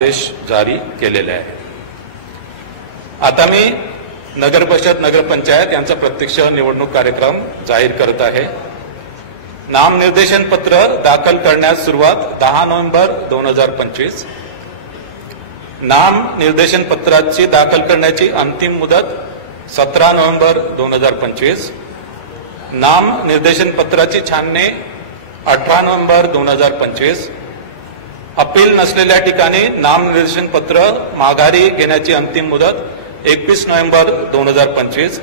आदेश जारी केलेले आहे। आता मी नगर परिषद नगरपंचायत यांचा प्रत्यक्ष निवडणूक कार्यक्रम जाहीर करत आहे। नामनिर्देशन पत्र दाखल करण्यास सुरुवात 10 नोव्हेंबर 2025। नाम निर्देशन पत्राची दाखल करण्याची अंतिम मुदत 17 नोव्हेंबर 2025। नाम निर्देशन पत्राची छाननी 18 नोव्हेंबर 2025। अपील नसलेल्या ठिकाणी नामनिर्देशन पत्र माघारी घेण्याची अंतिम मुदत 21 नोव्हेंबर 2025।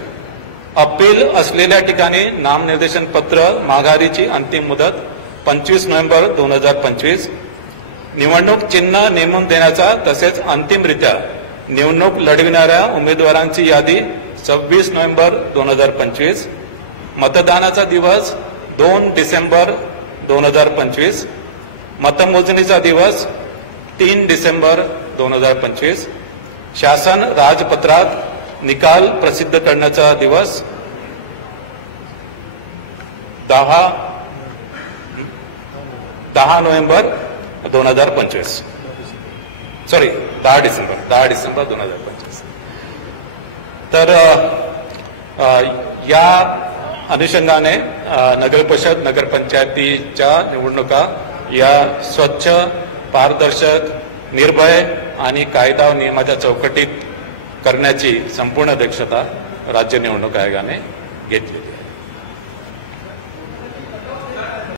अपील असलेल्या ठिकाणी नामनिर्देशन पत्र माघारीची अंतिम मुदत 25 नोव्हेंबर 2025। निवडणूक चिन्ह नेमून देण्याचा तसेच अंतिमरित्या निवडणूक लढविणाऱ्या उमेदवारांची यादी 26 नोव्हेंबर 2025। मतदानाचा दिवस 2 डिसेंबर 2025। मतमोजणीचा दिवस 3 डिसेंबर 2025। शासन राजपत्रात निकाल प्रसिद्ध करण्याचा दिवस 10 नोव्हेंबर 2025। सॉरी 10 डिसेंबर 2025। तर या अनुषंगाने नगर परिषद नगरपंचायतीच्या निवडणुका या स्वच्छ, पारदर्शक, निर्भय आणि कायदा व नियमाच्या चौकटीत करण्याची संपूर्ण दक्षता राज्य निवडणूक आयोगाने घेतली।